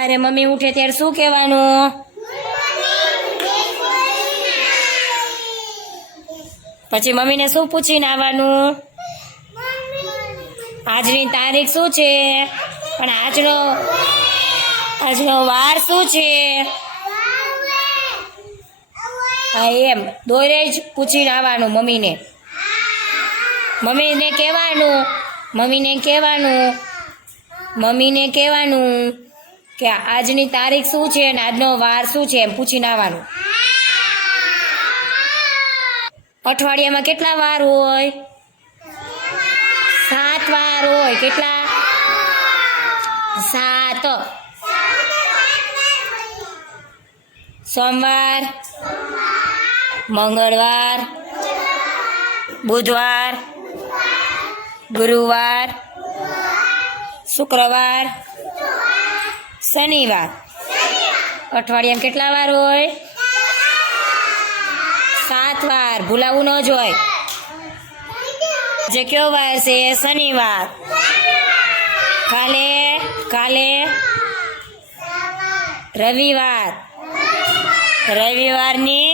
સવારે મમ્મી ઉઠે ત્યારે શું કહેવાનું? પછી મમ્મીને શું પૂછીને આવવાનું? આજની તારીખ શું છે? પણ આજનો વાર શું છે? હા એમ દોરે જ પૂછીને આવવાનું મમ્મીને. મમ્મીને કહેવાનું કે આજની તારીખ શું છે અને આજનો વાર શું છે એમ પૂછીને આવવાનું. અઠવાડિયામાં કેટલા વાર હોય? 7 વાર હોય. કેટલા? 7. સોમવાર, મંગળવાર, બુધવાર, ગુરુવાર, શુક્રવાર, શનિવાર. અઠવાડિયામાં કેટલા વાર હોય? 7 વાર. ભૂલાવું ન જોઈએ. જે કયો વાર છે? શનિવાર. કાલે રવિવારની